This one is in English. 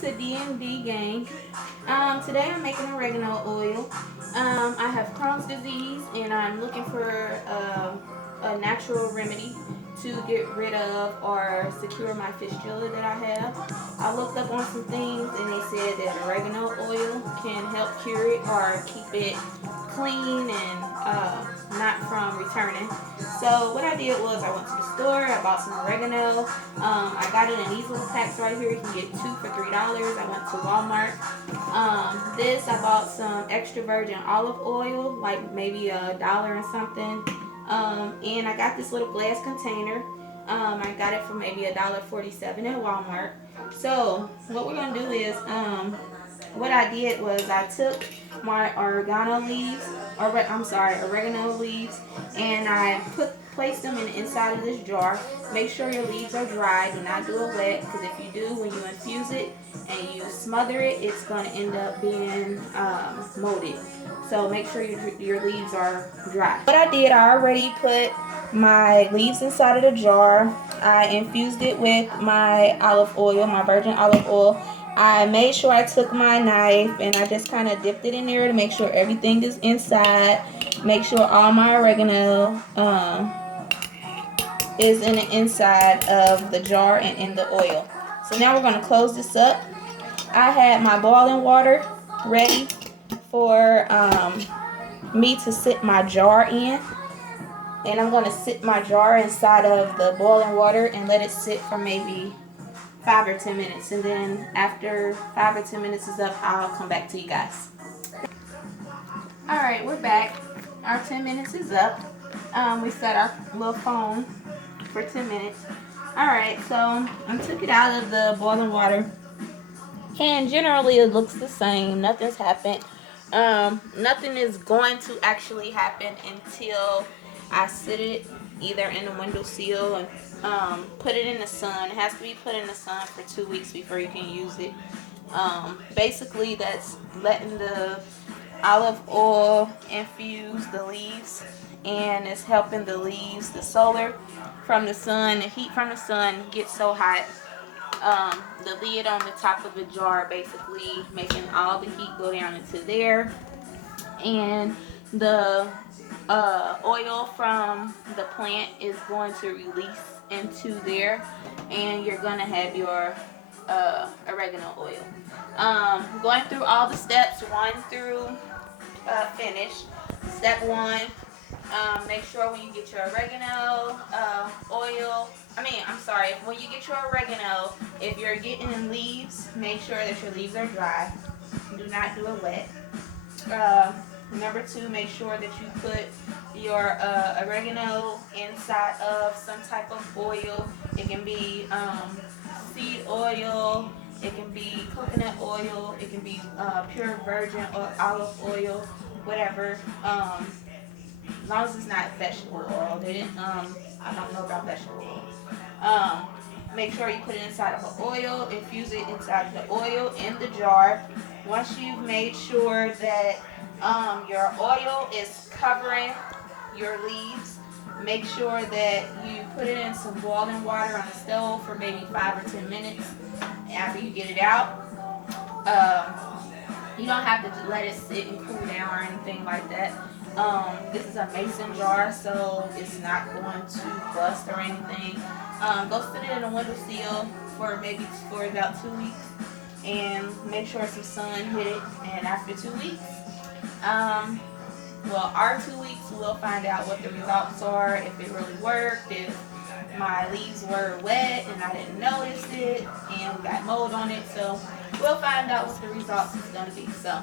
to D&D gang. Today I'm making oregano oil. I have Crohn's disease and I'm looking for a natural remedy to get rid of or secure my fistula that I have. I looked up on some things and they said that oregano oil can help cure it or keep it clean and not from returning. So what I did was I went to the store, I bought some oregano. I got it in these little packs right here. You can get 2 for $3. I went to Walmart. I bought some extra virgin olive oil, like maybe $1 and something. And I got this little glass container. I got it for maybe $1.47 at Walmart. So what we're gonna do is, what I did was I took my oregano leaves, oregano leaves, and I placed them in the inside of this jar. Make sure your leaves are dry. Do not do it wet, because if you do, when you infuse it and you smother it, it's going to end up being molded. So make sure your leaves are dry. What I did, I already put my leaves inside of the jar. I infused it with my olive oil, my virgin olive oil. I made sure I took my knife and I just kind of dipped it in there to make sure everything is inside. Make sure all my oregano is in the inside of the jar and in the oil. So now we're going to close this up. I had my boiling water ready for me to sit my jar in. And I'm going to sit my jar inside of the boiling water and let it sit for maybe 5 or 10 minutes. And then after 5 or 10 minutes is up, I'll come back to you guys. Alright, we're back. Our 10 minutes is up. We set our little phone for 10 minutes. Alright, so I took it out of the boiling water. And generally it looks the same. Nothing's happened. Nothing is going to actually happen until I sit it either in the windowsill and put it in the sun. It has to be put in the sun for 2 weeks before you can use it. Basically, that's letting the olive oil infuse the leaves, and it's helping the leaves, the solar from the sun, the heat from the sun gets so hot. The lid on the top of the jar basically making all the heat go down into there, and the oil from the plant is going to release into there, and you're going to have your oregano oil. Going through all the steps 1 through finish. Step 1, make sure when you get your oregano when you get your oregano, if you're getting leaves, make sure that your leaves are dry. Do not do it wet. Number 2, make sure that you put your oregano inside of some type of oil. It can be seed oil, it can be coconut oil, it can be pure virgin or olive oil, whatever. As long as it's not vegetable oil. I don't know about vegetable oil. Make sure you put it inside of an oil, infuse it inside of the oil in the jar. Once you've made sure that your oil is covering your leaves, make sure that you put it in some boiling water on the stove for maybe 5 or 10 minutes after you get it out. You don't have to let it sit and cool down or anything like that. This is a mason jar, so it's not going to bust or anything. Go sit it in a windowsill for about 2 weeks, and make sure some sun hit it. And after 2 weeks, our 2 weeks, we'll find out what the results are, if it really worked, if my leaves were wet and I didn't notice it, and we got mold on it. So we'll find out what the results is going to be. So